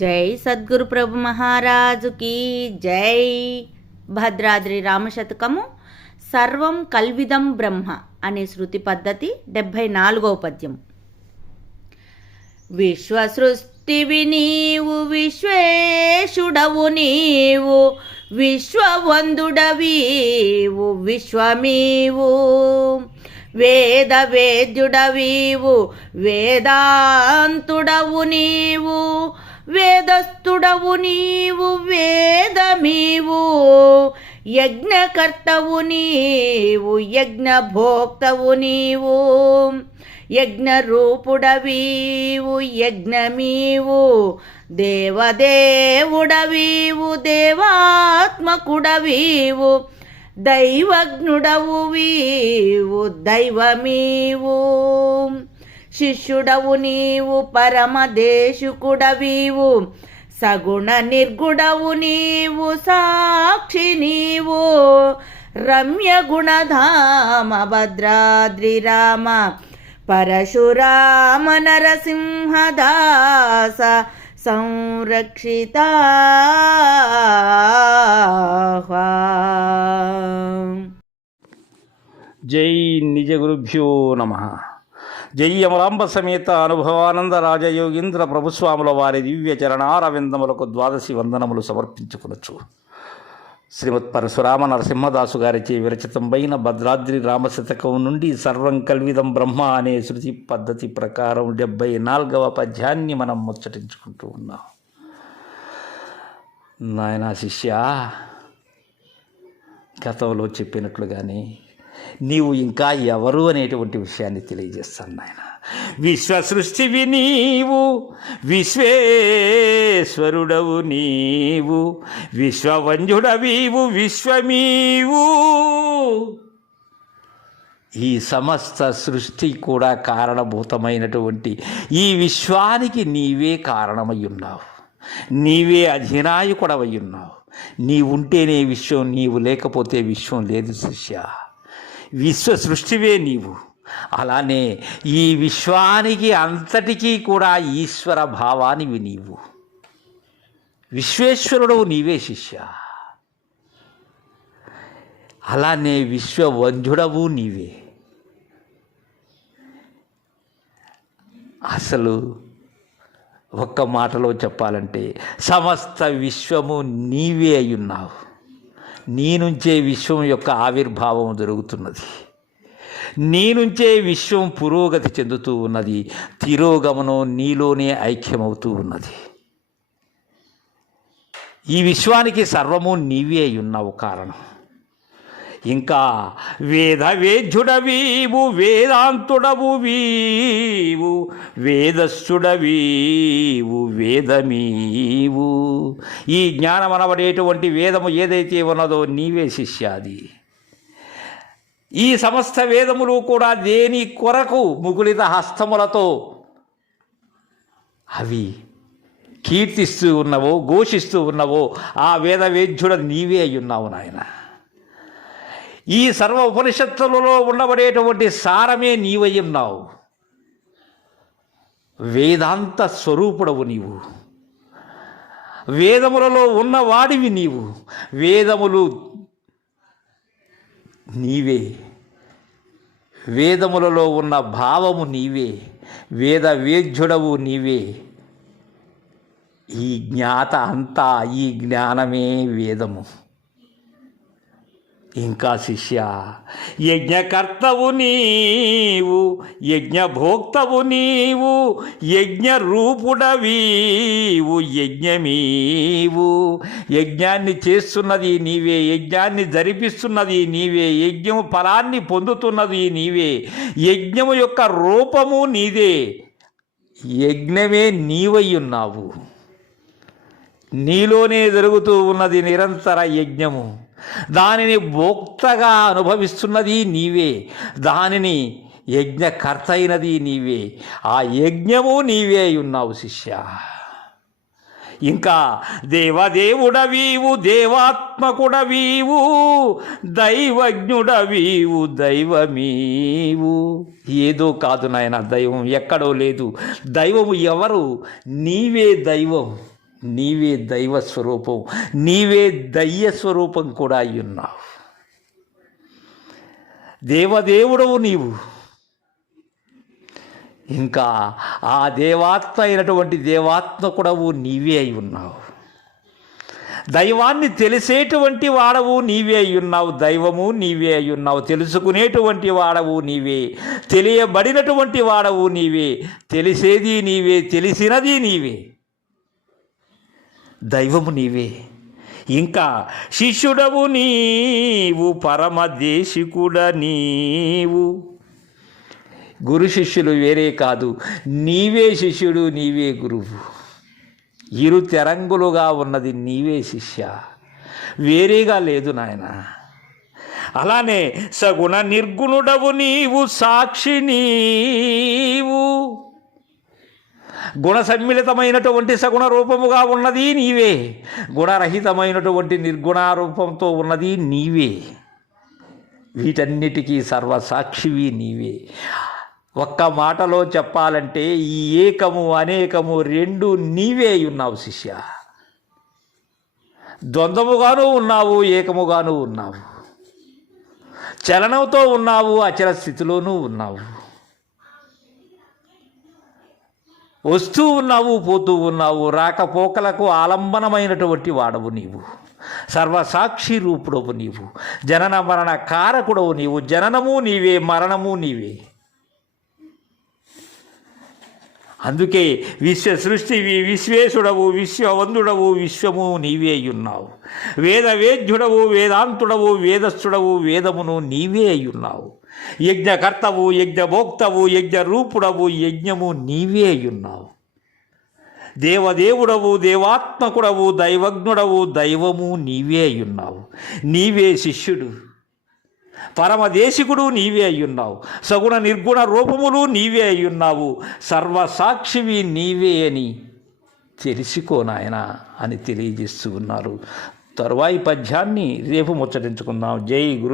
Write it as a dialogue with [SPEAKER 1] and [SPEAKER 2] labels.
[SPEAKER 1] జై సద్గురు ప్రభు మహారాజుకి జై. భద్రాద్రి రామశతకము సర్వం కల్విదం బ్రహ్మ అనే శృతి పద్ధతి డెబ్భై నాలుగవ పద్యం విశ్వసృష్టివి నీవు విశ్వేశుడవు నీవు విశ్వవందుడవీవు విశ్వమీవు. వేద వేద్యుడవీవు వేదాంతుడవు నీవు వేదస్థుడవు నీవు వేదమీవు. యజ్ఞకర్తవు నీవు యజ్ఞభోక్తవు నీవు. యజ్ఞరూపుడవీవు యజ్ఞమీవు. దేవదేవుడవీవు దేవాత్మకుడవీవు. దైవజ్ఞుడవు వీవు దైవమీవు. శిష్యుడవు నీవు పరమదేశుకుడవీవు సగుణ నిర్గుణవు నీవు సాక్షి నీవు. రమ్య గుణధామ భద్రాద్రి రామ. పరశురామ నరసింహదాస సంరక్షిత.
[SPEAKER 2] జై నిజ గురుభ్యో నమ. జై అమలాంబ సమేత అనుభవానంద రాజయోగీంద్ర ప్రభుస్వాముల వారి దివ్య చరణారవిందములకు ద్వాదశి వందనములు సమర్పించుకునొచ్చు. శ్రీమత్ పరశురామ నరసింహదాసు గారిచే విరచితంపైన భద్రాద్రి రామశతకం నుండి సర్వం కల్విదం బ్రహ్మ అనే శృతి పద్ధతి ప్రకారం డెబ్బై నాలుగవ పద్యాన్ని మనం ముచ్చటించుకుంటూ ఉన్నాం. నాయనా శిష్య గతంలో చెప్పినట్లుగానే నీవు ఇంకా ఎవరు అనేటువంటి విషయాన్ని తెలియజేస్తాను నాయన. విశ్వ సృష్టివి నీవు విశ్వేశ్వరుడవు నీవు విశ్వవంజుడవీవు విశ్వమీవు. ఈ సమస్త సృష్టి కూడా కారణభూతమైనటువంటి ఈ విశ్వానికి నీవే కారణమై ఉన్నావు నీవే అధినాయకుడవై ఉన్నావు నీవుంటేనే విశ్వం నీవు లేకపోతే విశ్వం లేదు శిష్య. విశ్వ సృష్టివే నీవు. అలానే ఈ విశ్వానికి అంతటికీ కూడా ఈశ్వర భావానివి నీవు. విశ్వేశ్వరుడు నీవే శిష్య. అలానే విశ్వవంధుడవు నీవే. అసలు ఒక్క మాటలో చెప్పాలంటే సమస్త విశ్వము నీవే అయ్యున్నావు నీ నుంచే విశ్వం యొక్క ఆవిర్భావం జరుగుతున్నది. నీ నుంచే విశ్వం పురోగతి చెందుతూ ఉన్నది. తిరోగమనం నీలోనే ఐక్యమవుతూ ఉన్నది. ఈ విశ్వానికి సర్వము నీవే అయి ఉన్నావు కారణం. ఇంకా వేద వేద్యుడవీవు వేదాంతుడవు వీవు వేదస్సుడవీవు వేదమీవు. ఈ జ్ఞానం అనబడేటువంటి వేదము ఏదైతే ఉన్నదో నీవే శిష్యాది. ఈ సమస్త వేదములు కూడా దేని కొరకు ముగులిత హస్తములతో అవి కీర్తిస్తూ ఉన్నవో ఘోషిస్తూ ఉన్నవో ఆ వేదవేద్యుడ నీవే అయ్యున్నావు నాయన. ఈ సర్వ ఉపనిషత్తులలో ఉండబడేటువంటి సారమే నీవయ్యున్నావు. వేదాంత స్వరూపుడవు నీవు. వేదములలో ఉన్నవాడివి నీవు. వేదములు నీవే. వేదములలో ఉన్న భావము నీవే. వేద వేద్యుడవు నీవే. ఈ జ్ఞాత అంతా ఈ జ్ఞానమే వేదము. ఇంకా శిష్య యజ్ఞకర్తవు నీవు యజ్ఞభోక్తవు నీవు యజ్ఞ రూపుడవీవు యజ్ఞమీవు. యజ్ఞాన్ని చేస్తున్నది నీవే యజ్ఞాన్ని జరిపిస్తున్నది నీవే యజ్ఞము ఫలాన్ని పొందుతున్నది నీవే యజ్ఞము యొక్క రూపము నీదే. యజ్ఞమే నీవై ఉన్నావు. నీలోనే జరుగుతూ ఉన్నది నిరంతర యజ్ఞము. దానిని భోక్తగా అనుభవిస్తున్నది నీవే. దానిని యజ్ఞకర్త అయినది నీవే. ఆ యజ్ఞము నీవే అయి ఉన్నావు శిష్య. ఇంకా దేవదేవుడవీవు దేవాత్మకుడవీవు దైవజ్ఞుడవీవు దైవమీవు. ఏదో కాదు నాయన దైవం ఎక్కడో లేదు. దైవము ఎవరు? నీవే దైవం. నీవే దైవ స్వరూపం నీవే దయ్య స్వరూపం కూడా అయ్యున్నావు దేవదేవుడవు నీవు. ఇంకా ఆ దేవాత్మ అయినటువంటి దేవాత్మ కూడావు నీవే అయి ఉన్నావు. దైవాన్ని తెలిసేటువంటి వాడవు నీవే అయి ఉన్నావు. దైవము నీవే అయి ఉన్నావు. తెలుసుకునేటువంటి వాడవు నీవే. తెలియబడినటువంటి వాడవు నీవే. తెలిసేది నీవే. తెలిసినది నీవే. దైవము నీవే. ఇంకా శిష్యుడవు నీవు పరమదేశికుడ నీవు. గురు శిష్యులు వేరే కాదు నీవే శిష్యుడు నీవే గురువు. ఇరు తెరంగులుగా ఉన్నది నీవే శిష్య. వేరేగా లేదు నాయన. అలానే సగుణ నిర్గుణుడవు నీవు సాక్షి నీవు. గుణ సమ్మిళితమైనటువంటి సగుణ రూపముగా ఉన్నది నీవే. గుణరహితమైనటువంటి నిర్గుణారూపంతో ఉన్నది నీవే. వీటన్నిటికీ సర్వసాక్షివి నీవే. ఒక్క మాటలో చెప్పాలంటే ఈ ఏకము అనేకము రెండు నీవే అయి ఉన్నావు శిష్య. ద్వంద్వముగాను ఉన్నావు ఏకముగాను ఉన్నావు. చలనంతో ఉన్నావు అచల స్థితిలోనూ ఉన్నావు. వస్తూ ఉన్నావు పోతూ ఉన్నావు రాకపోకలకు ఆలంబనమైనటువంటి వాడవు నీవు. సర్వసాక్షి రూపుడవు నీవు. జనన మరణ కారకుడవు నీవు. జననము నీవే మరణము నీవే. అందుకే విశ్వ సృష్టివి విశ్వేశుడవు విశ్వవందుడవు విశ్వము నీవే అయ్యున్నావు వేద వేద్యుడవు వేదాంతుడవు వేదస్థుడవు వేదమును నీవే అయ్యున్నావు యజ్ఞకర్తవు యజ్ఞభోక్తవు యజ్ఞ రూపుడవు యజ్ఞము నీవే అయ్యున్నావు దేవదేవుడవు దేవాత్మకుడవు దైవజ్ఞుడవు దైవము నీవే అయ్యున్నావు నీవే శిష్యుడు. పరమదేశికుడు నీవే అయ్యున్నావు. సగుణ నిర్గుణ రూపములు నీవే అయ్యున్నావు. సర్వసాక్షివి నీవే అని తెలుసుకోనాయన అని తెలియజేస్తూ ఉన్నారు. తరువాయి పద్యాన్ని రేపు ముచ్చటించుకుందాం. జై గురు